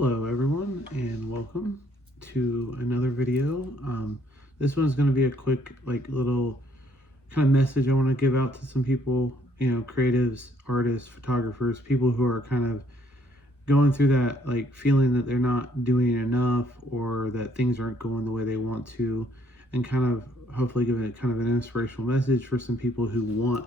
Hello everyone and welcome to another video. This one's going to be a quick little kind of message I want to give out to some people, creatives, artists, photographers, people who are kind of going through that feeling that they're not doing enough or that things aren't going the way they want to, and kind of hopefully give it kind of an inspirational message for some people who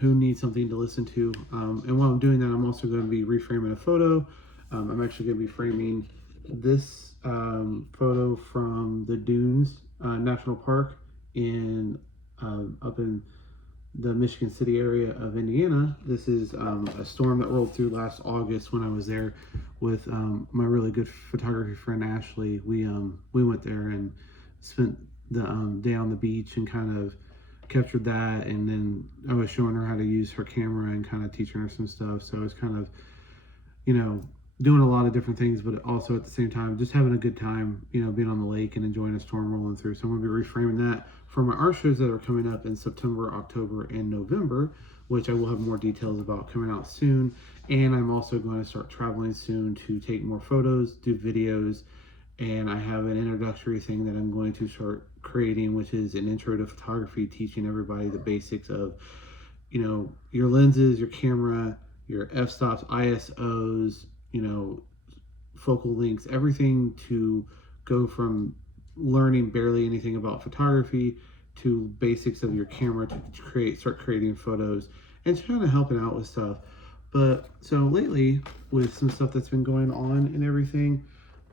need something to listen to. And while I'm doing that, I'm also going to be reframing a photo. I'm actually going to be framing this photo from the Dunes National Park up in the Michigan City area of Indiana. This is a storm that rolled through last August when I was there with my really good photography friend Ashley. We went there and spent the day on the beach and kind of captured that, and then I was showing her how to use her camera and kind of teaching her some stuff. So I was kind of, doing a lot of different things, but also at the same time just having a good time, being on the lake and enjoying a storm rolling through. So I'm going to be reframing that for my art shows that are coming up in September, October, and November, which I will have more details about coming out soon. And I'm also going to start traveling soon to take more photos, do videos, and I have an introductory thing that I'm going to start creating, which is an intro to photography, teaching everybody the basics of, your lenses, your camera, your f-stops, ISOs, focal lengths, everything, to go from learning barely anything about photography to basics of your camera to start creating photos and kind of helping out with stuff. But so lately, with some stuff that's been going on and everything,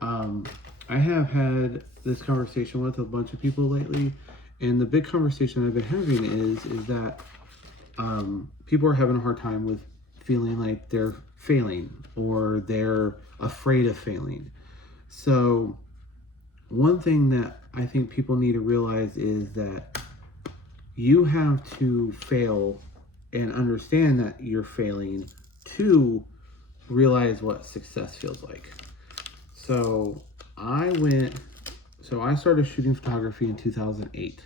I have had this conversation with a bunch of people lately, and the big conversation I've been having is that people are having a hard time with feeling like they're failing or they're afraid of failing. So one thing that I think people need to realize is that you have to fail and understand that you're failing to realize what success feels like. So I started shooting photography in 2008.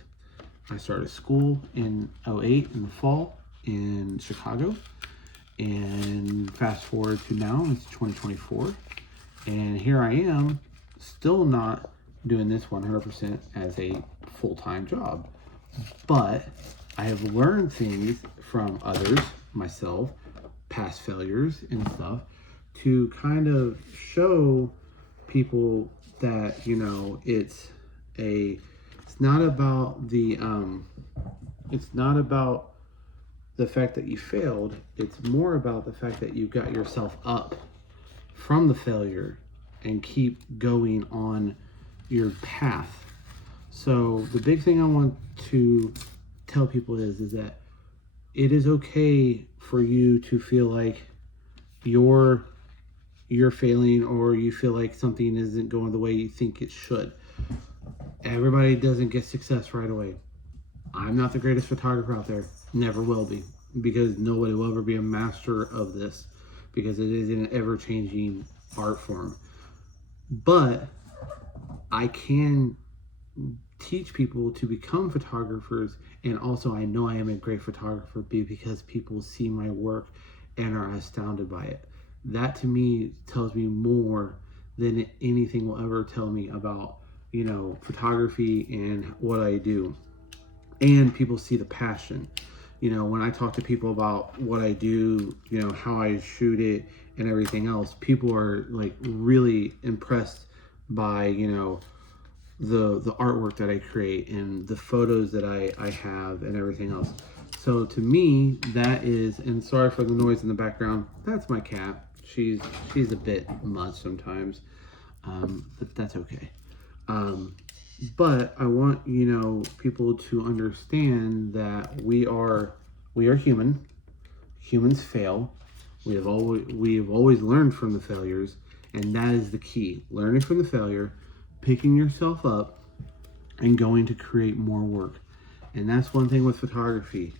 I started school in 2008 in the fall in Chicago. And fast forward to now, it's 2024. And here I am, still not doing this 100% as a full-time job. But I have learned things from others, myself, past failures and stuff, to kind of show people that, it's not about the fact that you failed. It's more about the fact that you got yourself up from the failure and keep going on your path. So the big thing I want to tell people is that it is okay for you to feel like you're failing, or you feel like something isn't going the way you think it should. Everybody doesn't get success right away. I'm not the greatest photographer out there, never will be, because nobody will ever be a master of this, because it is an ever-changing art form. But I can teach people to become photographers, and also I know I am a great photographer because people see my work and are astounded by it. That to me tells me more than anything will ever tell me about, photography and what I do. And people see the passion. When I talk to people about what I do, how I shoot it and everything else, people are really impressed by, the artwork that I create and the photos that I have and everything else. So to me, that is, and sorry for the noise in the background, that's my cat. She's a bit much sometimes, but that's okay. But I want, people to understand that we are human. Humans fail. We have always learned from the failures, and that is the key. Learning from the failure, picking yourself up, and going to create more work. And that's one thing with photography.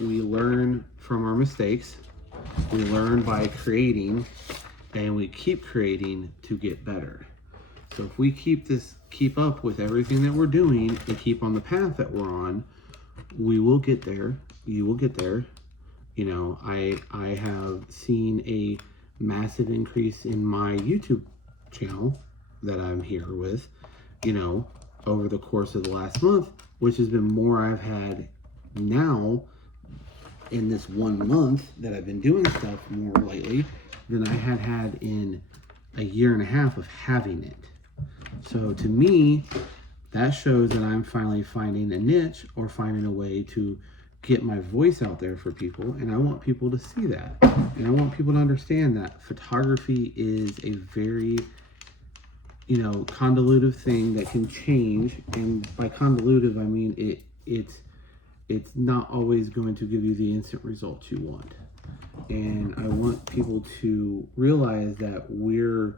We learn from our mistakes. We learn by creating, and we keep creating to get better. So if we keep up with everything that we're doing and keep on the path that we're on, we will get there. You will get there. I have seen a massive increase in my YouTube channel that I'm here with, you know, over the course of the last month, which has been more I've had now in this 1 month that I've been doing stuff more lately than I had in a year and a half of having it. So to me, that shows that I'm finally finding a niche or finding a way to get my voice out there for people. And I want people to see that. And I want people to understand that photography is a very, you know, convolutive thing that can change. And by convolutive, I mean it's not always going to give you the instant results you want. And I want people to realize that we're,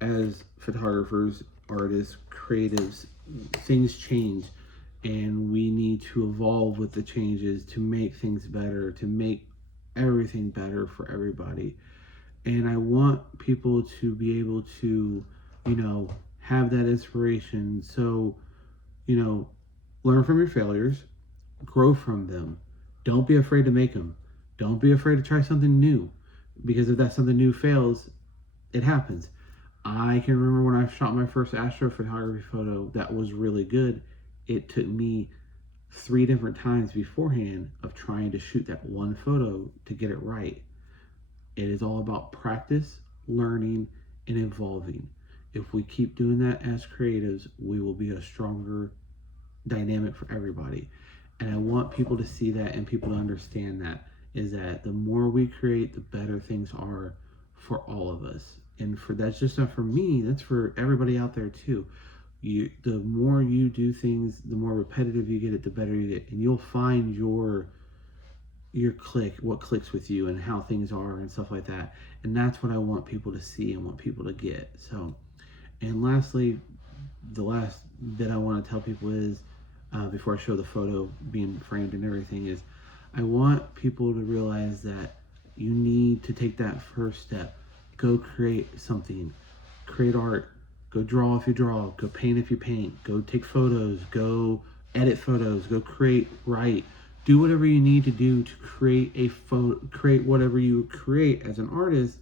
as photographers, artists, creatives, things change, and we need to evolve with the changes to make things better, to make everything better for everybody. And I want people to be able to, you know, have that inspiration. So, you know, learn from your failures, grow from them. Don't be afraid to make them. Don't be afraid to try something new, because if that something new fails, it happens. I can remember when I shot my first astrophotography photo that was really good. It took me 3 different times beforehand of trying to shoot that one photo to get it right. It is all about practice, learning, and evolving. If we keep doing that as creatives, we will be a stronger dynamic for everybody. And I want people to see that and people to understand that, is that the more we create, the better things are for all of us. And for that's just not for me, that's for everybody out there too. The more you do things, the more repetitive you get it, the better you get. And you'll find your click, what clicks with you and how things are and stuff like that. And that's what I want people to see and want people to get. So, and lastly, the last bit I want to tell people is, before I show the photo being framed and everything, is I want people to realize that you need to take that first step. Go create something, create art, go draw if you draw, go paint if you paint, go take photos, go edit photos, go create, write, do whatever you need to do to create a photo, create whatever you create as an artist,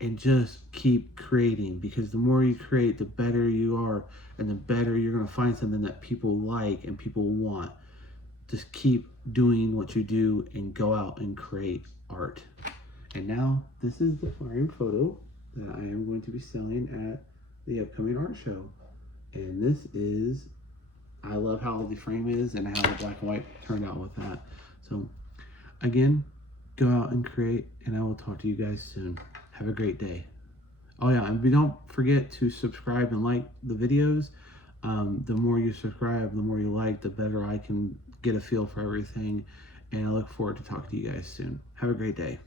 and just keep creating, because the more you create, the better you are, and the better you're going to find something that people like and people want. Just keep doing what you do and go out and create art. And now this is the framed photo that I am going to be selling at the upcoming art show. And this is, I love how the frame is and how the black and white turned out with that. So again, go out and create, and I will talk to you guys soon. Have a great day. Oh yeah, and don't forget to subscribe and like the videos. The more you subscribe, the more you like, the better I can get a feel for everything. And I look forward to talking to you guys soon. Have a great day.